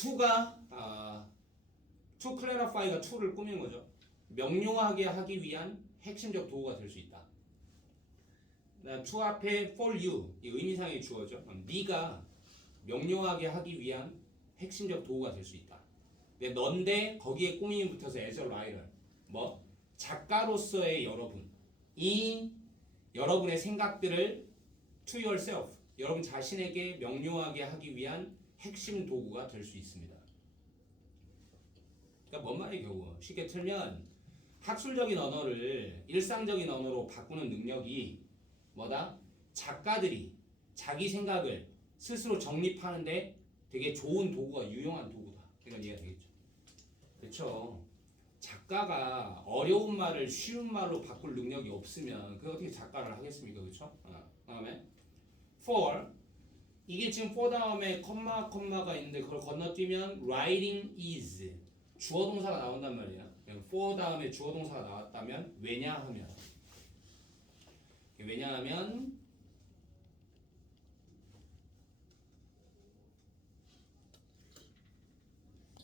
to가 to clarify가 to를 꾸민 거죠. 명료하게 하기 위한 핵심적 도구가 될 수 있다. to 앞에 for you 이 의미상의 주어죠. 네가 명료하게 하기 위한 핵심적 도구가 될 수 있다. 근데 넌데 거기에 꾸밈이 붙어서 as a writer 뭐 작가로서의 여러분이 여러분의 생각들을 to yourself 여러분 자신에게 명료하게 하기 위한 핵심 도구가 될 수 있습니다. 그러니까 뭔 말이에요 결국 쉽게 틀면 학술적인 언어를 일상적인 언어로 바꾸는 능력이 뭐다? 작가들이 자기 생각을 스스로 정립하는데 되게 좋은 도구가 유용한 도구다. 이건 이해가 되겠죠? 그렇죠. 작가가 어려운 말을 쉬운 말로 바꿀 능력이 없으면 그 어떻게 작가를 하겠습니까? 그렇죠? 다음에 for 이게 지금 for 다음에 컴마가 있는데 그걸 건너뛰면 writing is 주어 동사가 나온단 말이야. for 다음에 주어 동사가 나왔다면 왜냐하면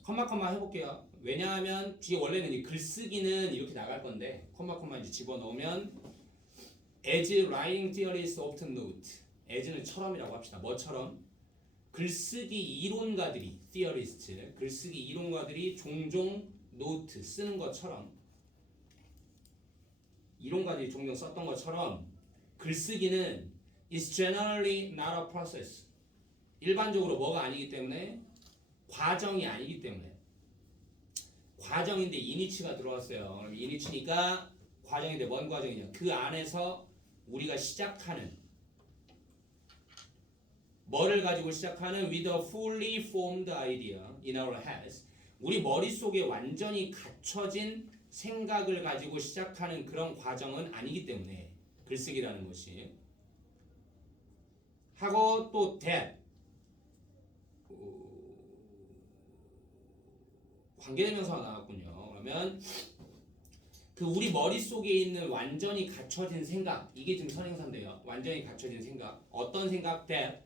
컴마 해볼게요. 왜냐하면 뒤에 원래는 이 글쓰기는 이렇게 나갈 건데 컴마 이제 집어넣으면 as writing theorists often note as는 처럼이라고 합시다. 뭐처럼? 글쓰기 이론가들이 theorist 글쓰기 이론가들이 종종 note 쓰는 것처럼 이론가들이 종종 썼던 것처럼 글쓰기는 is generally not a process 일반적으로 뭐가 아니기 때문에 과정이 아니기 때문에 과정인데 이니치가 들어왔어요. 그럼 이니치니까 과정인데 뭔 과정이냐? 그 안에서 우리가 시작하는 뭐를 가지고 시작하는 with a fully formed idea in our heads 우리 머릿속에 완전히 갖춰진 생각을 가지고 시작하는 그런 과정은 아니기 때문에 글쓰기라는 것이 하고 또 that 관계대명사가 나왔군요. 그러면 그 우리 머릿속에 있는 완전히 갖춰진 생각 이게 지금 선행사인데요. 완전히 갖춰진 생각 어떤 생각 that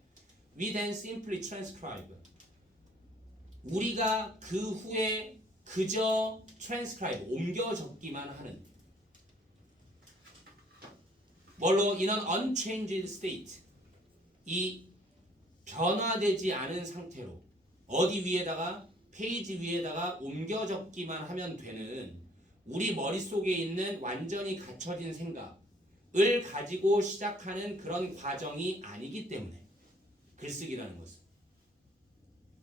we then simply transcribe 우리가 그 후에 그저 transcribe 옮겨 적기만 하는 뭘로 in an unchanged state 이 변화되지 않은 상태로 어디 위에다가 페이지 위에다가 옮겨 적기만 하면 되는 우리 머릿속에 있는 완전히 갖춰진 생각을 가지고 시작하는 그런 과정이 아니기 때문에 글쓰기라는 것은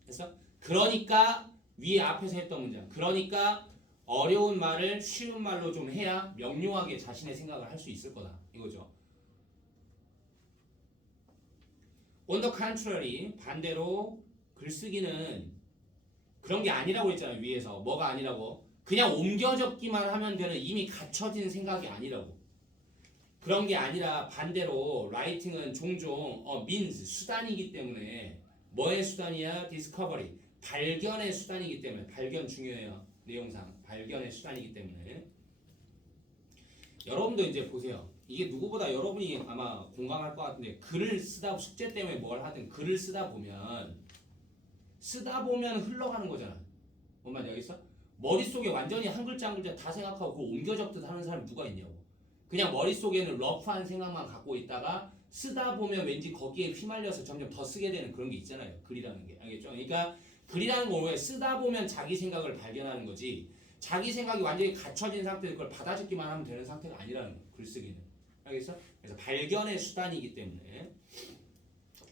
그래서 그러니까 위에 앞에서 했던 문장 그러니까 어려운 말을 쉬운 말로 좀 해야 명료하게 자신의 생각을 할 수 있을 거다 이거죠. On the contrary 반대로 글쓰기는 그런 게 아니라고 했잖아요. 위에서 뭐가 아니라고 그냥 옮겨 적기만 하면 되는 이미 갖춰진 생각이 아니라고 그런 게 아니라 반대로 writing은 종종 means 수단이기 때문에 뭐의 수단이야? discovery 발견의 수단이기 때문에 발견 중요해요. 내용상 발견의 수단이기 때문에 여러분도 이제 보세요. 이게 누구보다 여러분이 아마 공감할 것 같은데 글을 쓰다 숙제 때문에 뭘 하든 글을 쓰다 보면 흘러가는 거잖아. 뭔 말인지 알겠어? 머릿속에 완전히 한 글자 한 글자 다 생각하고 그거 옮겨 적듯 하는 사람이 누가 있냐고. 그냥 머릿속에는 러프한 생각만 갖고 있다가 쓰다 보면 왠지 거기에 휘말려서 점점 더 쓰게 되는 그런 게 있잖아요. 글이라는 게. 알겠죠? 그러니까 글이라는 건 왜 쓰다 보면 자기 생각을 발견하는 거지 자기 생각이 완전히 갖춰진 상태에서 그걸 받아듣기만 하면 되는 상태가 아니라는 거예요. 글쓰기는. 알겠어? 그래서 발견의 수단이기 때문에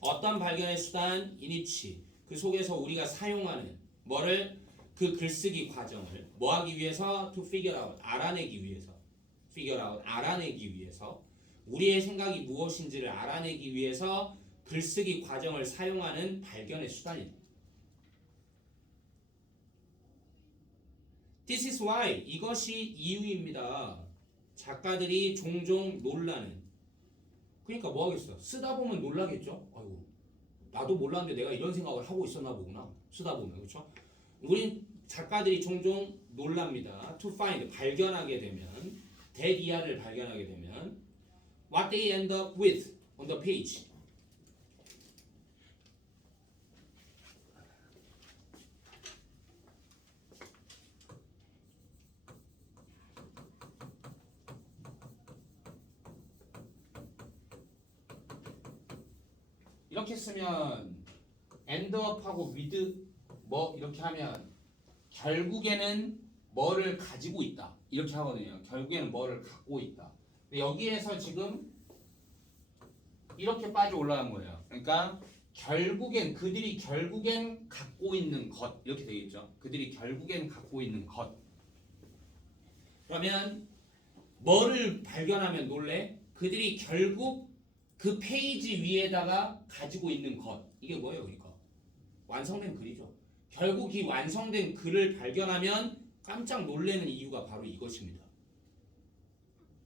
어떤 발견의 수단? 이니치. 그 속에서 우리가 사용하는 뭐를 그 글쓰기 과정을 뭐 하기 위해서? to figure out. 알아내기 위해서. figure out. 알아내기 위해서 우리의 생각이 무엇인지를 알아내기 위해서 글쓰기 과정을 사용하는 발견의 수단이다. This is why 이것이 이유입니다. 작가들이 종종 놀라는 그러니까 뭐 하겠어? 쓰다 보면 놀라겠죠? 아이고 나도 몰랐는데 내가 이런 생각을 하고 있었나 보구나. 쓰다 보면 그렇죠? 우린 작가들이 종종 놀랍니다. To find 발견하게 되면 that 이하를 발견하게 되면 what they end up with on the page 이렇게 쓰면 end up하고 with 뭐 이렇게 하면 결국에는 뭐를 가지고 있다 이렇게 하거든요. 결국에는 뭐를 갖고 있다. 근데 여기에서 지금 이렇게 빠져 올라간 거예요. 그러니까 그들이 결국엔 갖고 있는 것 이렇게 되겠죠. 그들이 결국엔 갖고 있는 것. 그러면 뭐를 발견하면 놀래? 그들이 결국 그 페이지 위에다가 가지고 있는 것. 이게 뭐예요, 그러니까? 완성된 글이죠. 결국 이 완성된 글을 발견하면 깜짝 놀라는 이유가 바로 이것입니다.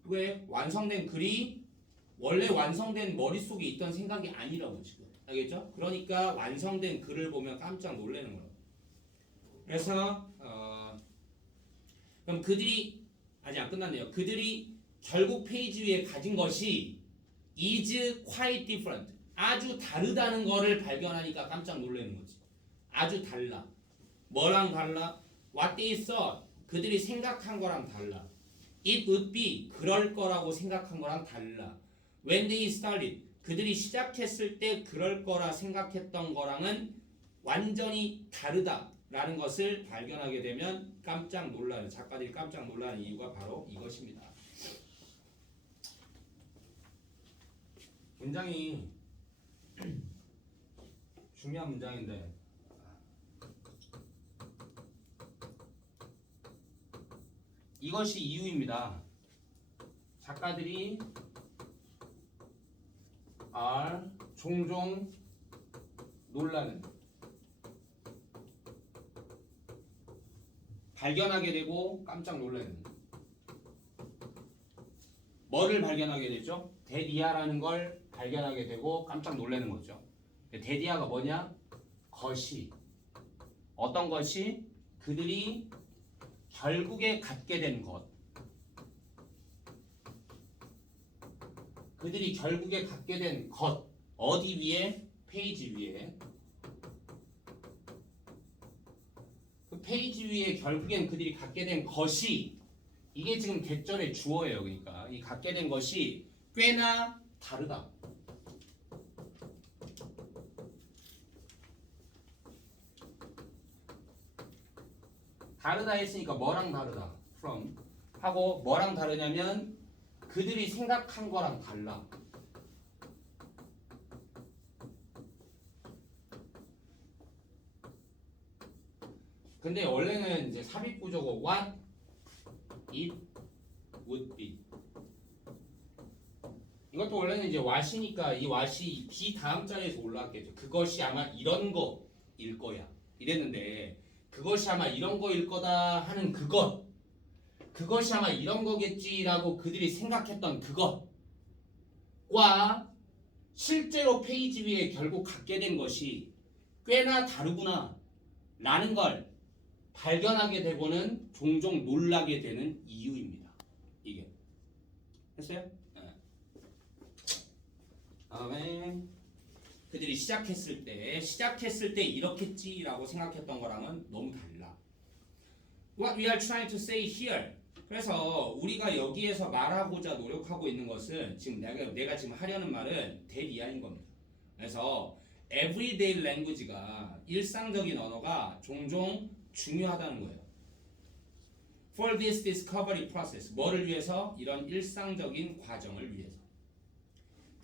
왜? 완성된 글이 원래 완성된 머릿속에 있던 생각이 아니라고 지금. 알겠죠? 그러니까 완성된 글을 보면 깜짝 놀라는 거예요. 그래서 그럼 그들이 아직 안 끝났네요. 그들이 결국 페이지 위에 가진 것이 is quite different. 아주 다르다는 거를 발견하니까 깜짝 놀라는 거지. 아주 달라. 뭐랑 달라? What they thought. 그들이 생각한 거랑 달라. It would be. 그럴 거라고 생각한 거랑 달라. When they started. 그들이 시작했을 때 그럴 거라 생각했던 거랑은 완전히 다르다라는 것을 발견하게 되면 깜짝 놀라는, 작가들이 깜짝 놀라는 이유가 바로 이것입니다. 문장이 중요한 문장인데 이것이 이유입니다. 작가들이 종종 놀라는, 발견하게 되고 깜짝 놀라는. 뭐를 발견하게 되죠? 데디아라는 걸 발견하게 되고 깜짝 놀라는 거죠. 데디아가 뭐냐? 것이. 어떤 것이? 그들이 결국에 갖게 된 것. 그들이 결국에 갖게 된 것. 어디 위에? 페이지 위에. 그 페이지 위에 결국엔 그들이 갖게 된 것이, 이게 지금 대절의 주어예요. 그러니까 이 갖게 된 것이 꽤나 다르다. 다르다 했으니까 뭐랑 다르다? from 하고 뭐랑 다르냐면 그들이 생각한 거랑 달라. 근데 원래는 이제 삽입구조고 what it would be. 이것도 원래는 이제 what이니까 이 what이 be 다음 자리에서 올라왔겠죠. 그것이 아마 이런 거일 거야. 이랬는데 그것이 아마 이런 거일 거다 하는 그것이 아마 이런 거겠지라고 그들이 생각했던 그것과 실제로 페이지 위에 결국 갖게 된 것이 꽤나 다르구나 라는 걸 발견하게 되고는 종종 놀라게 되는 이유입니다. 이게 했어요? 네. 다음에 그들이 시작했을 때 이렇겠지라고 생각했던 거랑은 너무 달라. What we are trying to say here. 그래서 우리가 여기에서 말하고자 노력하고 있는 것은 지금 내가 지금 하려는 말은 대리아인 겁니다. 그래서 everyday language가 일상적인 언어가 종종 중요하다는 거예요. For this discovery process. 뭐를 위해서? 이런 일상적인 과정을 위해서.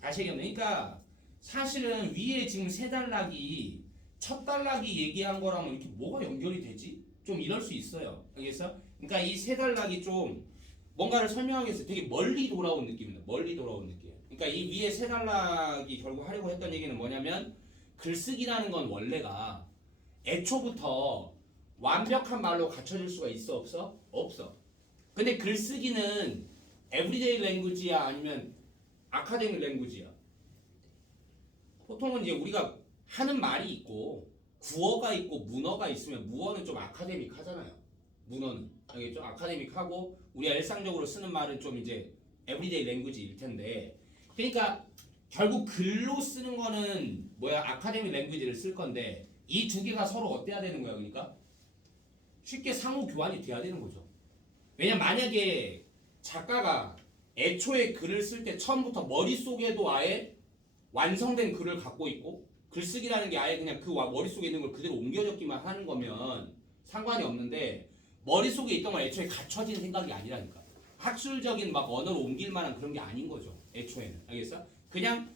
다시 얘기하면 그러니까 사실은 위에 지금 세 단락이 첫 단락이 얘기한 거랑 이렇게 뭐가 연결이 되지? 좀 이럴 수 있어요. 알겠어? 그러니까 이 세 단락이 좀 뭔가를 설명하기 위해서 되게 멀리 돌아온 느낌입니다. 멀리 돌아온 느낌. 그러니까 이 위에 세 단락이 결국 하려고 했던 얘기는 뭐냐면 글쓰기라는 건 원래가 애초부터 완벽한 말로 갖춰질 수가 있어 없어? 없어. 근데 글쓰기는 에브리데이 랭귀지야 아니면 아카데믹 랭귀지야? 보통은 이제 우리가 하는 말이 있고 구어가 있고 문어가 있으면 무어는 좀 아카데믹 하잖아요. 문어는 알겠죠? 아카데믹하고 우리가 일상적으로 쓰는 말은 좀 이제 에브리데이 랭귀지일 텐데 그러니까 결국 글로 쓰는 거는 뭐야? 아카데믹 랭귀지를 쓸 건데 이 두 개가 서로 어때야 되는 거야? 그러니까 쉽게 상호 교환이 돼야 되는 거죠. 왜냐면 만약에 작가가 애초에 글을 쓸 때 처음부터 머릿속에도 아예 완성된 글을 갖고 있고 글쓰기라는 게 아예 그냥 그 머릿속에 있는 걸 그대로 옮겨 적기만 하는 거면 상관이 없는데 머릿속에 있던 건 애초에 갖춰진 생각이 아니라니까. 학술적인 막 언어로 옮길 만한 그런 게 아닌 거죠. 애초에는. 알겠어? 그냥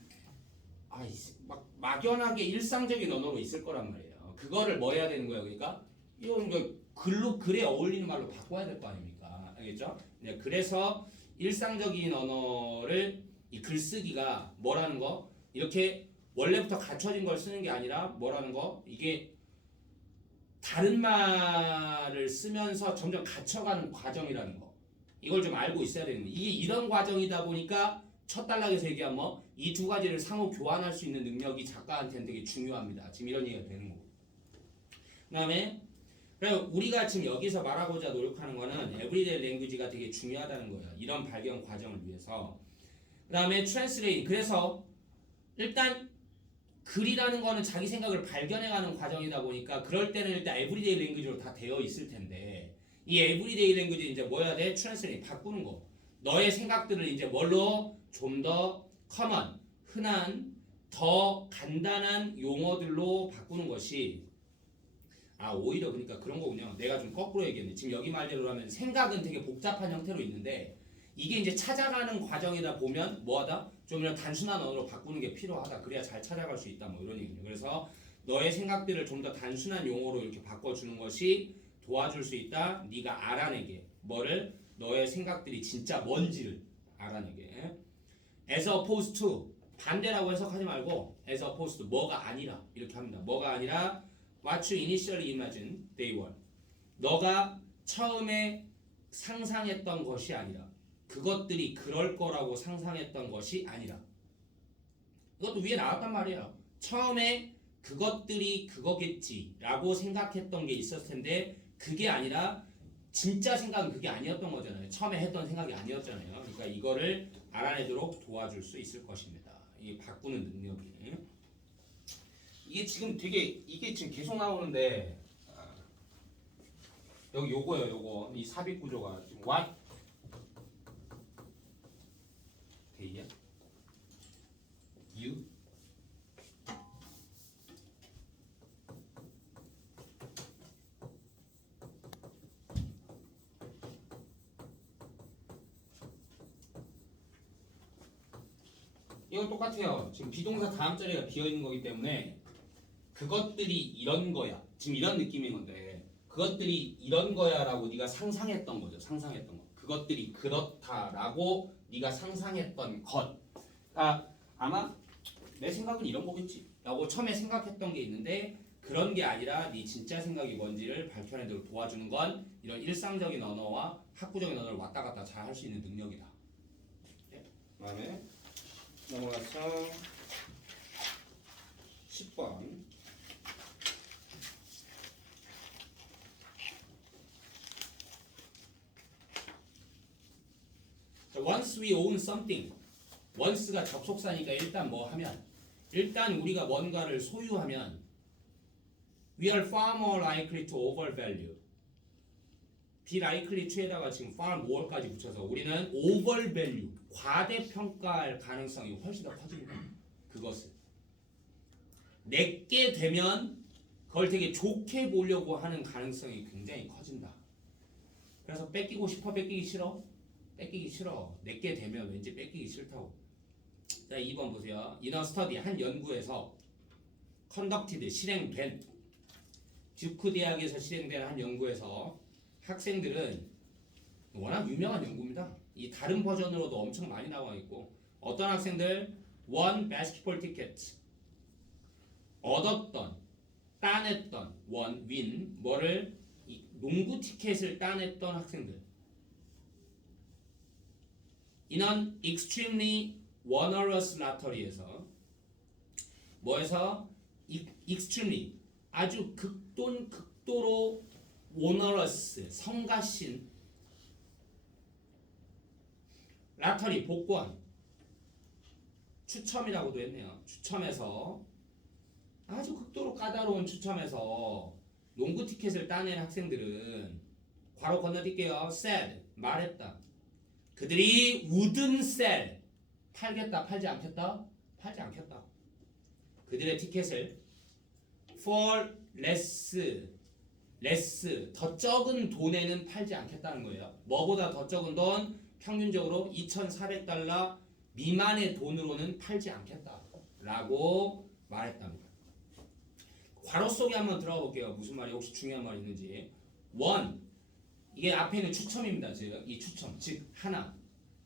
막 막연하게 일상적인 언어로 있을 거란 말이에요. 그거를 뭐 해야 되는 거예요? 그러니까 이런 거 글에 어울리는 말로 바꿔야 될 거 아닙니까? 알겠죠? 네, 그래서 일상적인 언어를 이 글쓰기가 뭐라는 거? 이렇게 원래부터 갖춰진 걸 쓰는 게 아니라 뭐라는 거? 이게 다른 말을 쓰면서 점점 갖춰가는 과정이라는 거. 이걸 좀 알고 있어야 되는 거예요. 이게 이런 과정이다 보니까 첫 단락에서 얘기한 이 두 가지를 상호 교환할 수 있는 능력이 작가한테는 되게 중요합니다. 지금 이런 얘기가 되는 거고. 그 다음에 우리가 지금 여기서 말하고자 노력하는 거는 에브리데이 랭귀지가 되게 중요하다는 거예요. 이런 발견 과정을 위해서. 그 다음에 트랜스레이팅. 그래서 일단 글이라는 거는 자기 생각을 발견해가는 과정이다 보니까 그럴 때는 일단 에브리데이 랭귀지로 다 되어 있을 텐데 이 에브리데이 랭귀지 이제 뭐 해야 돼? 트랜스레이팅 바꾸는 거. 너의 생각들을 이제 뭘로 좀 더 커먼, 흔한, 더 간단한 용어들로 바꾸는 것이 오히려 그러니까 그런 거군요. 내가 좀 거꾸로 얘기했네. 지금 여기 말대로 하면 생각은 되게 복잡한 형태로 있는데 이게 이제 찾아가는 과정이다 보면 뭐하다? 좀 이런 단순한 언어로 바꾸는 게 필요하다. 그래야 잘 찾아갈 수 있다. 뭐 이런 얘기죠. 그래서 너의 생각들을 좀 더 단순한 용어로 이렇게 바꿔주는 것이 도와줄 수 있다. 네가 알아내게. 뭐를? 너의 생각들이 진짜 뭔지를 알아내게. As opposed to 반대라고 해석하지 말고 as opposed to 뭐가 아니라 이렇게 합니다. 뭐가 아니라 what you initially imagined they were. 너가 처음에 상상했던 것이 아니라 그것들이 그럴 거라고 상상했던 것이 아니라 이것도 위에 나왔단 말이에요. 처음에 그것들이 그거겠지라고 생각했던 게 있었을 텐데 그게 아니라 진짜 생각은 그게 아니었던 거잖아요. 처음에 했던 생각이 아니었잖아요. 그러니까 이거를 알아내도록 도와줄 수 있을 것입니다. 이 바꾸는 능력이. 이게 지금 이게 지금 계속 나오는데 여기 요거예요. 요거 이 삽입 구조가 지금 what 대이야? you 이건 똑같아요. 지금 비동사 다음 자리가 비어 있는 거기 때문에 그것들이 이런 거야. 지금 이런 느낌인 건데 그것들이 이런 거야라고 네가 상상했던 거죠. 상상했던 거. 그것들이 그렇다라고 네가 상상했던 것. 아마 내 생각은 이런 거겠지. 라고 처음에 생각했던 게 있는데 그런 게 아니라 네 진짜 생각이 뭔지를 밝혀내도록 도와주는 건 이런 일상적인 언어와 학구적인 언어를 왔다 갔다 잘 할 수 있는 능력이다. 그다음에 넘어가서 10번. Once we own something. once가 접속사니까 일단 뭐 하면 일단 우리가 뭔가를 소유하면 we are far more likely to overvalue. be likely to에다가 지금 far more까지 붙여서 우리는 overvalue, 과대평가할 가능성이 훨씬 더 커집니다. 그것을 내게 되면 그걸 되게 좋게 보려고 하는 가능성이 굉장히 커진다. 그래서 뺏기고 싶어? 뺏기기 싫어? 뺏기기 싫어. 내게 되면 왠지 뺏기기 싫다고. 자, 2번 보세요. In a study, 한 연구에서 conducted, 실행된 듀크 대학에서 실행된 한 연구에서 학생들은 워낙 유명한 연구입니다. 이 다른 버전으로도 엄청 많이 나와 있고 어떤 학생들 won basketball tickets 얻었던 따냈던 won win 뭐를 이 농구 티켓을 따냈던 학생들 in an extremely onerous lottery에서 뭐에서 extremely 아주 극도로 오너러스 성가신 라터리 복권 추첨이라고도 했네요. 추첨에서 아주 극도로 까다로운 추첨에서 농구 티켓을 따낸 학생들은 괄호 건너뛸게요. said 말했다. 그들이 wouldn't sell 팔겠다 팔지 않겠다 팔지 않겠다. 그들의 티켓을 for less 더 적은 돈에는 팔지 않겠다는 거예요. 뭐보다 더 적은 돈? 평균적으로 2,400달러 미만의 돈으로는 팔지 않겠다라고 말했답니다. 괄호 속에 한번 들어가 볼게요. 무슨 말이 혹시 중요한 말이 있는지. 원, 이게 앞에 있는 추첨입니다. 즉, 이 추첨, 즉 하나.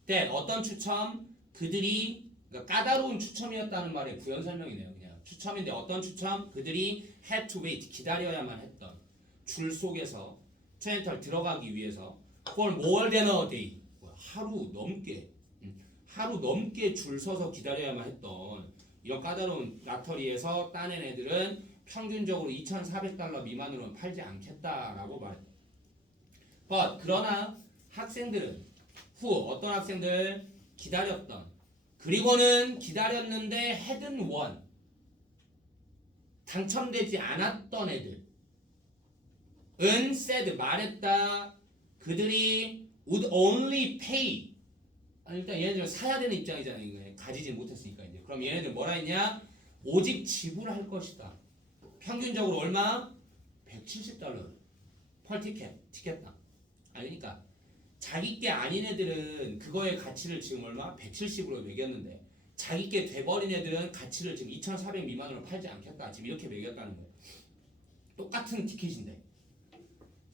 that 어떤 추첨? 그들이 그러니까 까다로운 추첨이었다는 말의 부연 설명이네요. 그냥 추첨인데 어떤 추첨? 그들이 had to wait 기다려야만 했던 줄 속에서 to enter 들어가기 위해서 for more than a day 하루 넘게 줄 서서 기다려야만 했던 이런 까다로운 라터리에서 따낸 애들은 평균적으로 2,400달러 미만으로는 팔지 않겠다라고 말했다. But 그러나 학생들은 어떤 학생들 기다렸던 그리고는 기다렸는데 hadn't won 당첨되지 않았던 애들은 said 말했다. 그들이 would only pay 일단 얘네들은 사야 되는 입장이잖아요. 이거 가지지 못했으니까 이제. 그럼 얘네들 뭐라 했냐? 오직 지불할 것이다. 평균적으로 얼마? 170달러 펄 티켓당. 그러니까 자기 게 아닌 애들은 그거의 가치를 지금 얼마? 170으로 매겼는데 자기 게 돼버린 애들은 가치를 지금 2,400 미만으로 팔지 않겠다. 지금 이렇게 매겼다는 거예요. 똑같은 티켓인데.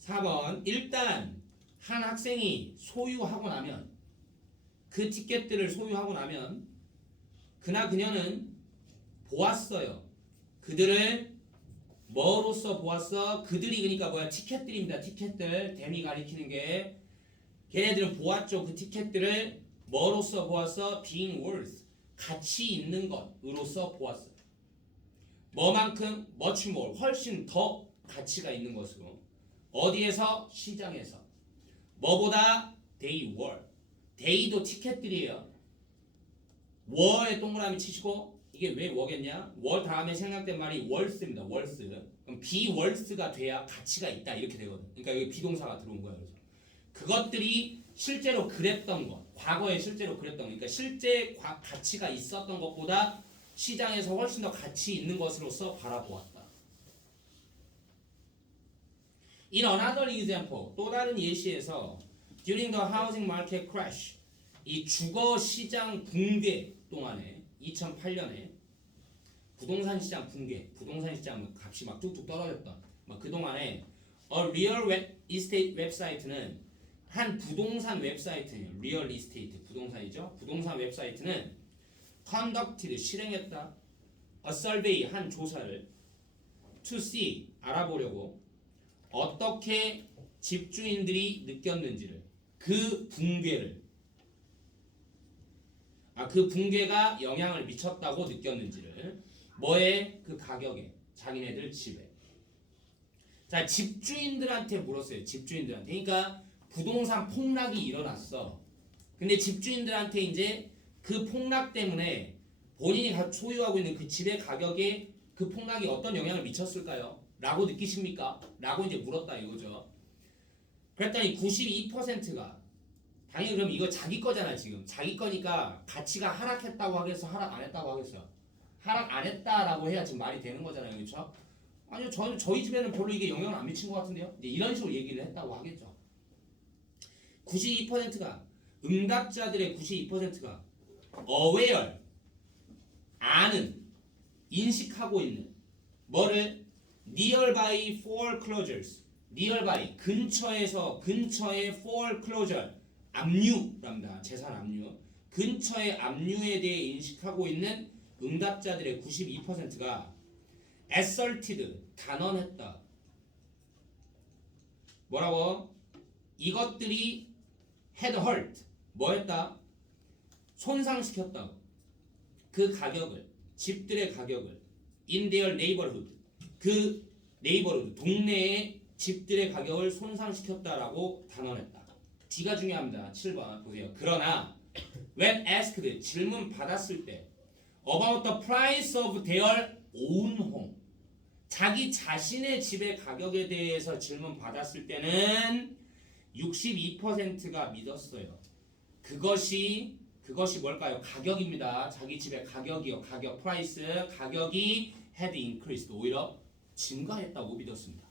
4번 일단 한 학생이 소유하고 나면 그 티켓들을 소유하고 나면 그녀는 보았어요. 그들을 뭐로써 보았어? 그들이 그러니까 뭐야? 티켓들입니다. 티켓들. 댐이 가리키는 게 걔네들은 보았죠. 그 티켓들을 뭐로써 보았어? being worth. 가치 있는 것으로서 보았어. 뭐만큼? much more. 훨씬 더 가치가 있는 것으로. 어디에서? 시장에서. 뭐보다? they were. day도 티켓들이에요. were에 동그라미 치시고 이게 왜 were겠냐? were 다음에 생각된 말이 worth입니다. worth. 그럼 be worth가 돼야 가치가 있다 이렇게 되거든. 그러니까 여기 비동사가 들어온 거예요. 그래서 그것들이 실제로 그랬던 것, 과거에 실제로 그랬던 것, 그러니까 실제 가치가 있었던 것보다 시장에서 훨씬 더 가치 있는 것으로서 바라보았다. In another example, 또 다른 예시에서 during the housing market crash, 이 주거 시장 붕괴 동안에 2008년에 부동산 시장 붕괴, 부동산 시장 값이 막 뚝뚝 떨어졌던 그 동안에 a real estate 웹사이트는 한 부동산 웹사이트예요. real estate 부동산이죠. 부동산 웹사이트는 conducted 실행했다. a survey 한 조사를 to see 알아보려고 어떻게 집주인들이 느꼈는지를 그 붕괴를 그 붕괴가 영향을 미쳤다고 느꼈는지를 뭐에? 그 가격에 자기네들 집에. 자 집주인들한테 물었어요. 집주인들한테. 그러니까 부동산 폭락이 일어났어. 근데 집주인들한테 이제 그 폭락 때문에 본인이 소유하고 있는 그 집의 가격에 그 폭락이 어떤 영향을 미쳤을까요? 라고 느끼십니까? 라고 이제 물었다 이거죠. 그랬더니 92%가 당연히 그럼 이거 자기 거잖아 지금. 자기 거니까 가치가 하락했다고 하겠어? 하락 안 했다고 하겠어? 하락 안 했다라고 해야 지금 말이 되는 거잖아요. 그렇죠? 아니요. 저희 집에는 별로 이게 영향을 안 미친 것 같은데요. 이제 이런 식으로 얘기를 했다고 하겠죠. 92%가 응답자들의 92%가 aware 아는 인식하고 있는 뭐를 nearby foreclosures nearby 근처의 foreclosure 압류랍니다. 재산 압류 근처의 압류에 대해 인식하고 있는 응답자들의 92%가 asserted 단언했다. 뭐라고? 이것들이 had hurt 뭐했다? 손상시켰다. 그 가격을 집들의 가격을 in their neighborhood 그 네이버로드 동네의 집들의 가격을 손상시켰다라고 단언했다. D가 중요합니다. 7번 보세요. 그러나 when asked 질문 받았을 때 about the price of their own home 자기 자신의 집의 가격에 대해서 질문 받았을 때는 62%가 믿었어요. 그것이 그것이 뭘까요? 가격입니다. 자기 집의 가격이요. 가격, 프라이스, 가격이 had increased. 오히려 증가했다고 믿었습니다.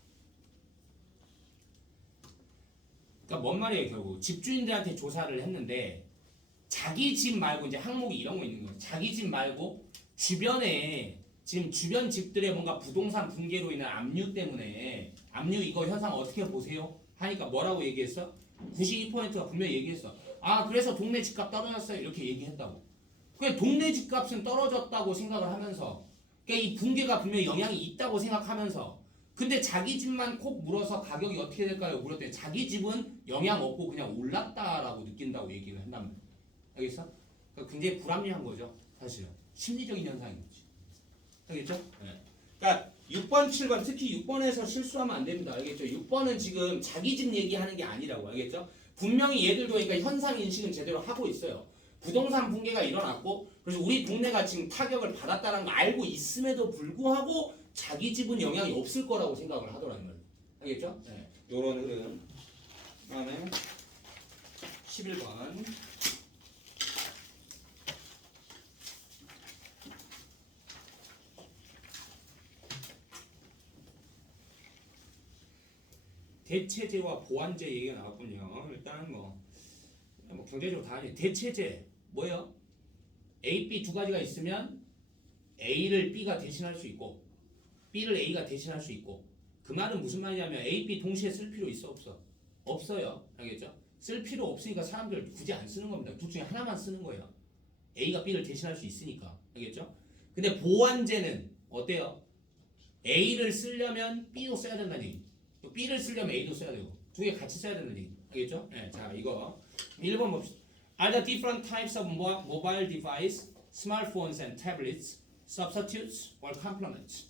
그러니까 뭔 말이에요, 결국. 집주인들한테 조사를 했는데 자기 집 말고 이제 항목이 이런 거 있는 거예요. 자기 집 말고 주변에 지금 주변 집들의 뭔가 부동산 붕괴로 인한 압류 때문에 압류 이거 현상 어떻게 보세요? 하니까 뭐라고 얘기했어? 92%가 분명히 얘기했어. 아, 그래서 동네 집값 떨어졌어요. 이렇게 얘기했다고. 그냥 동네 집값은 떨어졌다고 생각을 하면서 그러니까 이 붕괴가 분명히 영향이 있다고 생각하면서 근데 자기 집만 콕 물어서 가격이 어떻게 될까요? 물었더니 자기 집은 영향 없고 그냥 올랐다라고 느낀다고 얘기를 한단 말이야. 알겠어? 그러니까 굉장히 불합리한 거죠. 사실은. 심리적인 현상인 거지. 알겠죠? 네. 그러니까 6번, 7번 특히 6번에서 실수하면 안 됩니다. 알겠죠? 6번은 지금 자기 집 얘기하는 게 아니라고. 알겠죠? 분명히 얘들도 그러니까 현상 인식은 제대로 하고 있어요. 부동산 붕괴가 일어났고 그래서 우리 동네가 지금 타격을 받았다는 거 알고 있음에도 불구하고 자기 집은 영향이 없을 거라고 생각을 하더라는 거예요. 알겠죠? 네. 요런 흐름. 그다음에 11번. 대체제와 보완제 얘기가 나왔군요. 일단 뭐 경제적으로 다 아니 대체제 뭐예요? A, B 두 가지가 있으면 A를 B가 대신할 수 있고 B를 A가 대신할 수 있고 그 말은 무슨 말이냐면 A, B 동시에 쓸 필요 있어 없어? 없어요. 알겠죠? 쓸 필요 없으니까 사람들 굳이 안 쓰는 겁니다. 둘 중에 하나만 쓰는 거예요. A가 B를 대신할 수 있으니까. 알겠죠? 근데 보완제는 어때요? A를 쓰려면 B도 써야 된다는 얘기. 또 B를 쓰려면 A도 써야 되고 두 개 같이 써야 된다는 얘기. 알겠죠? 네, 자 이거 1번 봅시다. Are the different types of mobile device, smartphones and tablets substitutes or complements?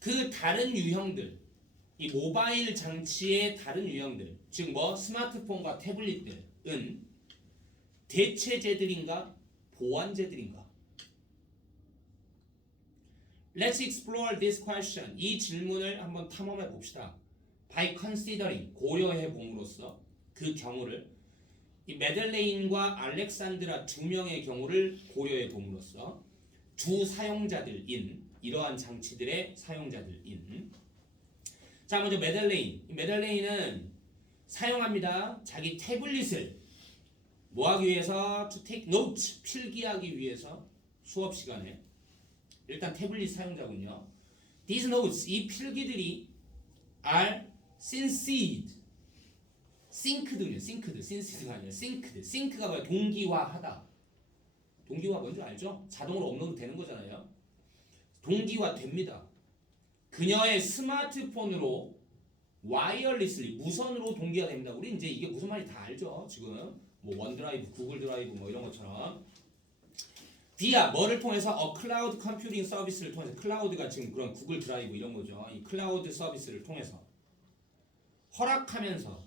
그 다른 유형들, 이 모바일 장치의 다른 유형들, 즉 뭐 스마트폰과 태블릿들은 대체제들인가 보완제들인가? Let's explore this question. 이 질문을 한번 탐험해 봅시다. By considering, 고려해 봄으로써 그 경우를 이 메들레인과 알렉산드라 두 명의 경우를 고려해 봄으로써 두 사용자들인 이러한 장치들의 사용자들인 자 먼저 메들레인. 메들레인은 사용합니다. 자기 태블릿을 뭐 하기 위해서? To take notes, 필기하기 위해서 수업 시간에 일단 태블릿 사용자군요. These notes, 이 필기들이 are synced, synced군요. synced, synced가 아니라 synced. sync가 뭐야? 동기화하다. 동기화 뭔지 알죠? 자동으로 업로드 되는 거잖아요. 동기화 됩니다. 그녀의 스마트폰으로 와이어리슬리 무선으로 동기화 됩니다. 우리 이제 이게 무슨 말인지 다 알죠? 지금 뭐 원드라이브, 구글 드라이브 뭐 이런 것처럼 via 뭐를 통해서 클라우드 컴퓨팅 서비스를 통해서 클라우드가 지금 그런 구글 드라이브 이런 거죠. 이 클라우드 서비스를 통해서 허락하면서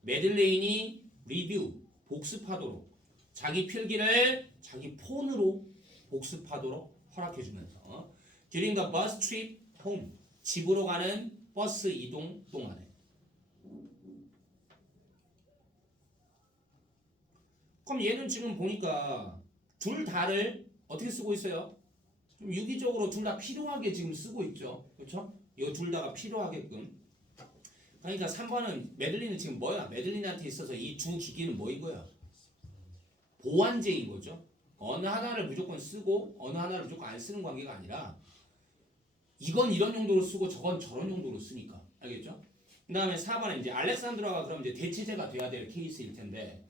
메들레인이 리뷰 복습하도록 자기 필기를 자기 폰으로 복습하도록 허락해주면서 during the bus trip home 집으로 가는 버스 이동 동안에 그럼 얘는 지금 보니까 둘 다를 어떻게 쓰고 있어요? 좀 유기적으로 둘 다 필요하게 지금 쓰고 있죠. 그렇죠? 이 둘 다가 필요하게끔. 그러니까 3번은 메들린은 지금 뭐야? 메들린한테 있어서 이 두 기기는 뭐인 거야? 보완제인 거죠. 어느 하나를 무조건 쓰고 어느 하나를 무조건 안 쓰는 관계가 아니라 이건 이런 용도로 쓰고 저건 저런 용도로 쓰니까. 알겠죠? 그 다음에 4번은 이제 알렉산드라가 그럼 이제 대체제가 돼야 될 케이스일 텐데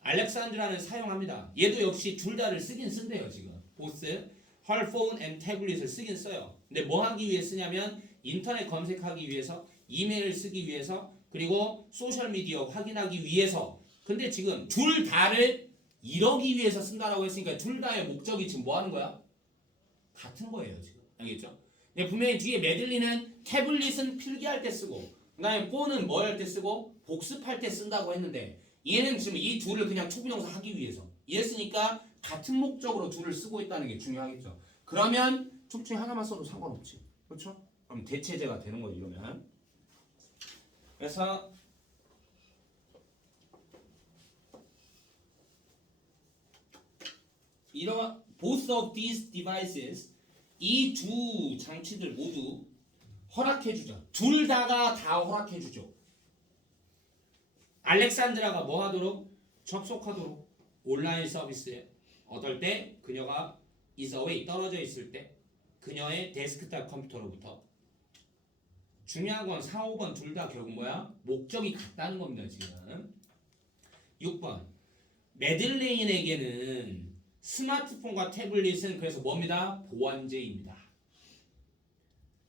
알렉산드라는 사용합니다. 얘도 역시 둘 다를 쓰긴 쓴대요. 지금 보스, her phone and tablet을 쓰긴 써요. 근데 뭐 하기 위해 쓰냐면 인터넷 검색하기 위해서, 이메일 쓰기 위해서, 그리고 소셜미디어 확인하기 위해서. 근데 지금 둘 다를 이러기 위해서 쓴다라고 했으니까 둘 다의 목적이 지금 뭐 하는 거야? 같은 거예요. 지금 알겠죠? 근데 분명히 뒤에 메들리는 태블릿은 필기할 때 쓰고 그 다음에 폰은 뭐 할 때 쓰고 복습할 때 쓴다고 했는데 얘는 지금 이 둘을 그냥 초분형사 하기 위해서 이랬으니까 같은 목적으로 둘을 쓰고 있다는 게 중요하겠죠. 그러면 둘 중에 하나만 써도 상관없지. 그렇죠? 그럼 대체제가 되는 거죠. 이러면. 그래서 이런 both of these devices 이 두 장치들 모두 허락해주죠. 둘 다가 다 허락해주죠. 알렉산드라가 뭐 하도록? 접속하도록 온라인 서비스에 어떨 때 그녀가 is away 떨어져 있을 때 그녀의 데스크탑 컴퓨터로부터 중요한 건 4, 5번 둘 다 결국 뭐야? 목적이 같다는 겁니다. 지금 6번 매들레인에게는 스마트폰과 태블릿은 그래서 뭡니다? 보완제입니다.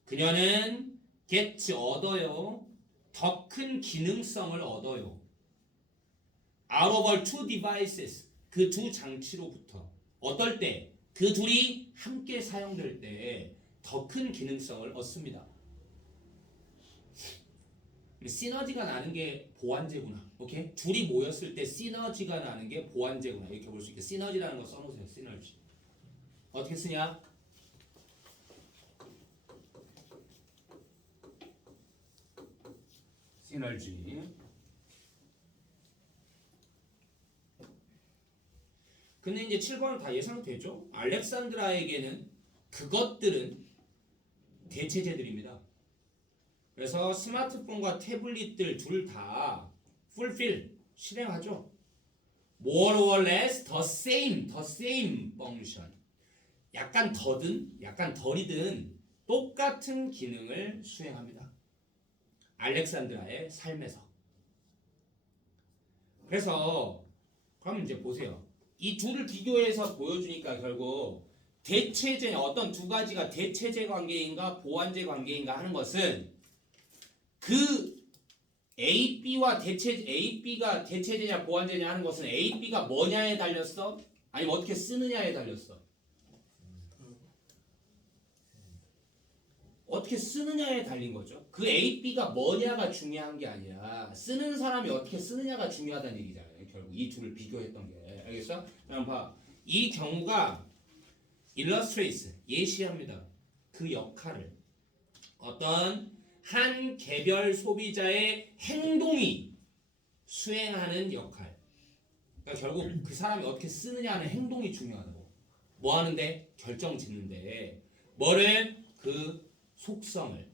그녀는 get 얻어요. 더 큰 기능성을 얻어요. out of all two devices 그 두 장치로부터 어떨 때 그 둘이 함께 사용될 때 더 큰 기능성을 얻습니다. 시너지가 나는 게 보완제구나. 오케이? 둘이 모였을 때 시너지가 나는 게 보완제구나. 이렇게 볼 수 있게 시너지라는 거 써놓으세요. 시너지. 어떻게 쓰냐? 시너지. 근데 이제 7번은 다 예상되죠? 알렉산드라에게는 그것들은 대체제들입니다. 그래서 스마트폰과 태블릿들 둘 다 fulfill 실행하죠. more or less the same function. 약간 더든 약간 덜이든 똑같은 기능을 수행합니다. 알렉산드라의 삶에서. 그래서 그럼 이제 보세요. 이 둘을 비교해서 보여주니까 결국 대체제 어떤 두 가지가 대체제 관계인가 보완제 관계인가 하는 것은 그 AB가 대체제냐 보완제냐 하는 것은 AB가 뭐냐에 달렸어? 아니면 어떻게 쓰느냐에 달렸어? 어떻게 쓰느냐에 달린 거죠. 그 AB가 뭐냐가 중요한 게 아니라 쓰는 사람이 어떻게 쓰느냐가 중요하다는 얘기잖아요. 결국 이 둘을 비교했던 게. 알겠어? 그럼 봐. 이 경우가 illustrates 예시합니다. 그 역할을 어떤 한 개별 소비자의 행동이 수행하는 역할. 그러니까 결국 그 사람이 어떻게 쓰느냐 하는 행동이 중요하다고. 뭐 하는데? 결정 짓는데. 뭐를? 그 속성을.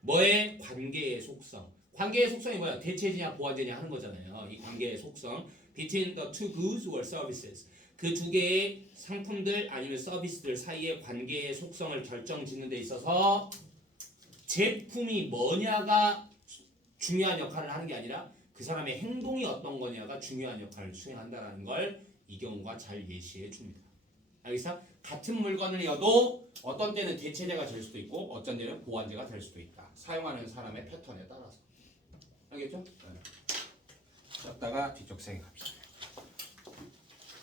뭐의? 관계의 속성. 관계의 속성이 뭐야? 대체제냐 보완제냐 하는 거잖아요. 이 관계의 속성. Between the two goods or services. 그 두 개의 상품들 아니면 서비스들 사이의 관계의 속성을 결정짓는 데 있어서 제품이 뭐냐가 중요한 역할을 하는 게 아니라 그 사람의 행동이 어떤 거냐가 중요한 역할을 수행한다는 걸 이 경우가 잘 예시해 줍니다. 알겠어? 같은 물건을여도 어떤 때는 대체제가 될 수도 있고 어떤 때는 보완제가 될 수도 있다. 사용하는 사람의 패턴에 따라서. 알겠죠? 네. 썼다가 뒤쪽 세 개 갑시다.